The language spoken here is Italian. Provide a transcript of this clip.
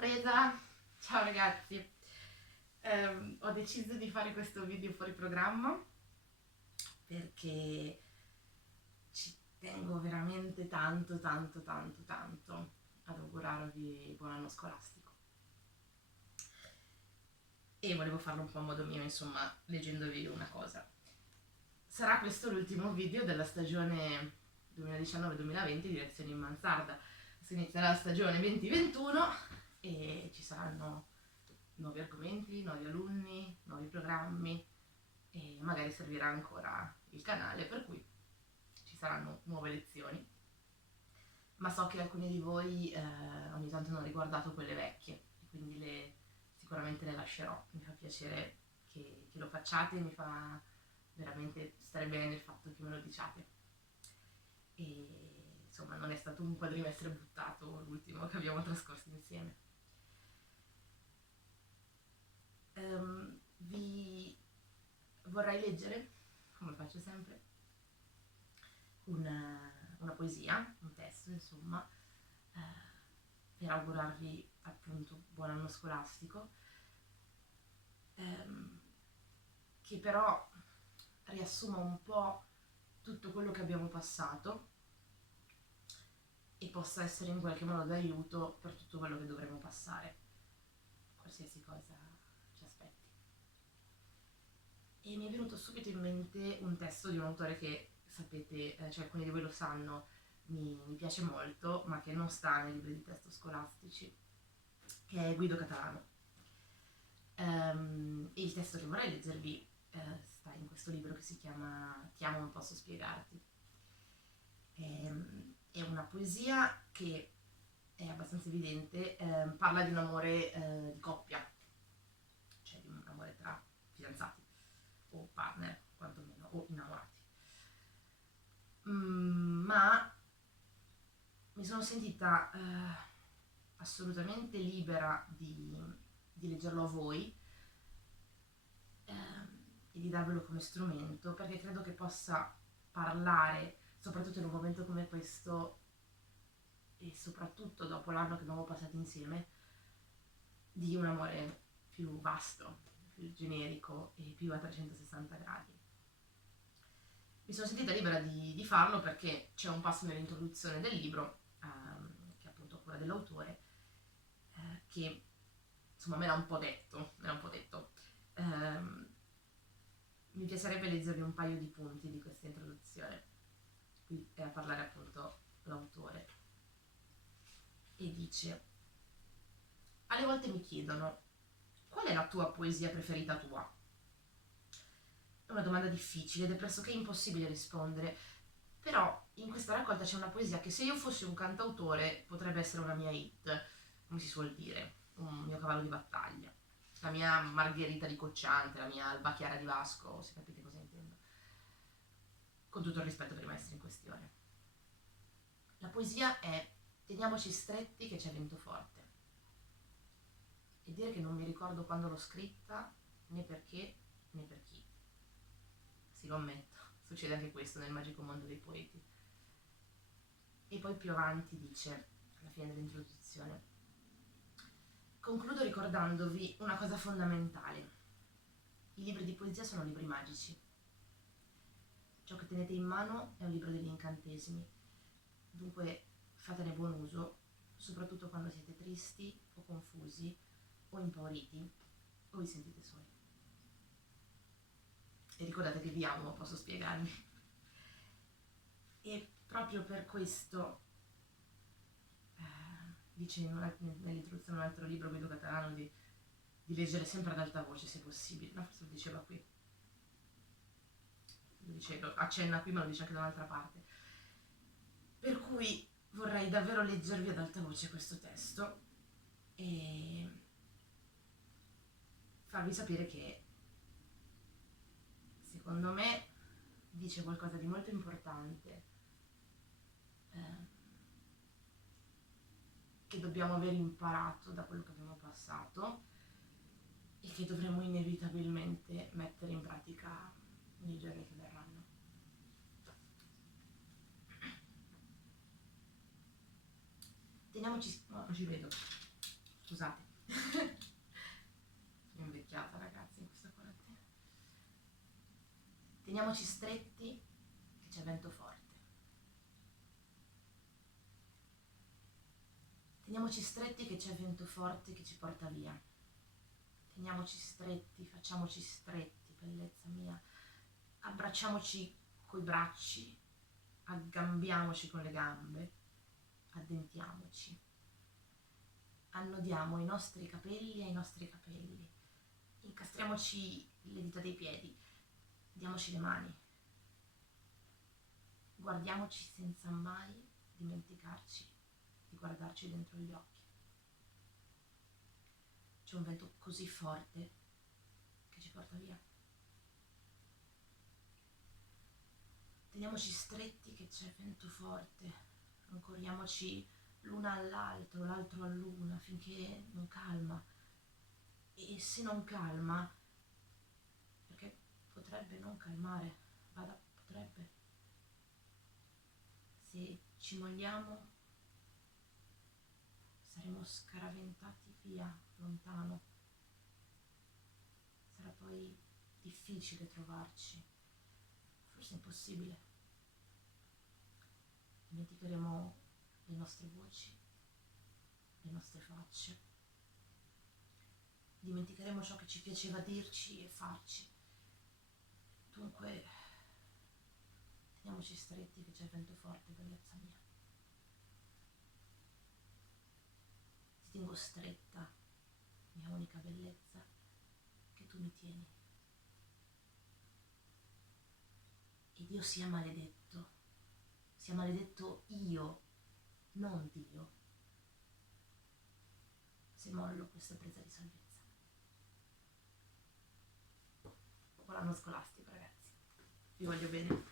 sorpresa! Ciao ragazzi, ho deciso di fare questo video fuori programma perché ci tengo veramente tanto ad augurarvi buon anno scolastico e volevo farlo un po' a modo mio, insomma, leggendovi una cosa. Sarà questo l'ultimo video della stagione 2019-2020 di Lezioni in Mansarda. Si inizierà la stagione 2021 e ci saranno nuovi argomenti, nuovi alunni, nuovi programmi e magari servirà ancora il canale, per cui ci saranno nuove lezioni. Ma so che alcuni di voi ogni tanto hanno riguardato quelle vecchie e quindi sicuramente le lascerò. Mi fa piacere che lo facciate, mi fa veramente stare bene il fatto che me lo diciate. E insomma non è stato un quadrimestre buttato l'ultimo che abbiamo trascorso insieme. Vi vorrei leggere, come faccio sempre, una poesia, un testo insomma, per augurarvi appunto buon anno scolastico, che però riassuma un po' tutto quello che abbiamo passato e possa essere in qualche modo d'aiuto per tutto quello che dovremo passare, qualsiasi cosa ci aspetti. E mi è venuto subito in mente un testo di un autore che sapete, cioè alcuni di voi lo sanno, mi piace molto, ma che non sta nei libri di testo scolastici, che è Guido Catalano. E il testo che vorrei leggervi sta in questo libro che si chiama Ti amo, non posso spiegarti. È una poesia che è abbastanza evidente, parla di un amore di coppia, cioè di un amore tra fidanzati o partner, quantomeno, o innamorati. Ma mi sono sentita assolutamente libera di leggerlo a voi e di darvelo come strumento, perché credo che possa parlare, soprattutto in un momento come questo e soprattutto dopo l'anno che abbiamo passato insieme, di un amore più vasto, più generico e più a 360 gradi. Mi sono sentita libera di farlo perché c'è un passo nell'introduzione del libro, che è appunto a cura dell'autore, che insomma me l'ha un po' detto. Mi piacerebbe leggervi un paio di punti di questa introduzione. Qui è a parlare appunto l'autore e dice: alle volte mi chiedono qual è la tua poesia preferita tua? È una domanda difficile ed è pressoché impossibile rispondere, però in questa raccolta c'è una poesia che se io fossi un cantautore potrebbe essere una mia hit, come si suol dire, un mio cavallo di battaglia, la mia Margherita di Cocciante, la mia Alba Chiara di Vasco, se capite cosa intendo, con tutto il rispetto per i maestri in questione. La poesia è teniamoci stretti che c'è vento forte. E dire che non mi ricordo quando l'ho scritta, né perché né per chi. Sì, lo ammetto, succede anche questo nel magico mondo dei poeti. E poi più avanti dice, alla fine dell'introduzione: concludo ricordandovi una cosa fondamentale. I libri di poesia sono libri magici. Ciò che tenete in mano è un libro degli incantesimi. Dunque fatene buon uso, soprattutto quando siete tristi o confusi o impauriti o vi sentite soli. E ricordate che vi amo, ma posso spiegarmi. E proprio per questo dice nell'introduzione un altro libro, Guido Catalano, di leggere sempre ad alta voce se possibile. No, forse lo diceva qui. Lo accenna qui, ma lo dice anche da un'altra parte. Per cui vorrei davvero leggervi ad alta voce questo testo e farvi sapere che secondo me dice qualcosa di molto importante, che dobbiamo aver imparato da quello che abbiamo passato e che dovremo inevitabilmente mettere in pratica nei giorni che verranno. Teniamoci... no, non ci vedo. Scusate. Sono invecchiata, ragazzi, in questa quarantena. Teniamoci stretti che c'è vento forte. Teniamoci stretti che c'è vento forte che ci porta via. Teniamoci stretti, facciamoci stretti, bellezza mia. Abbracciamoci coi bracci, aggambiamoci con le gambe, addentiamoci. Annodiamo i nostri capelli ai nostri capelli. Incastriamoci le dita dei piedi. Diamoci le mani. Guardiamoci senza mai dimenticarci di guardarci dentro gli occhi. C'è un vento così forte che ci porta via. Teniamoci stretti che c'è vento forte. Ancoriamoci l'una all'altro, l'altro all'una, finché non calma. E se non calma, perché potrebbe non calmare, potrebbe. Se ci molliamo, saremo scaraventati via, lontano. Sarà poi difficile trovarci, forse impossibile. Dimenticheremo le nostre voci, le nostre facce. Dimenticheremo ciò che ci piaceva dirci e farci. Dunque, teniamoci stretti che c'è vento forte, bellezza mia. Ti tengo stretta, mia unica bellezza, che tu mi tieni. E Dio sia maledetto io, non Dio, se mollo questa presa di salvezza. Buon anno scolastico, ragazzi. Vi voglio bene.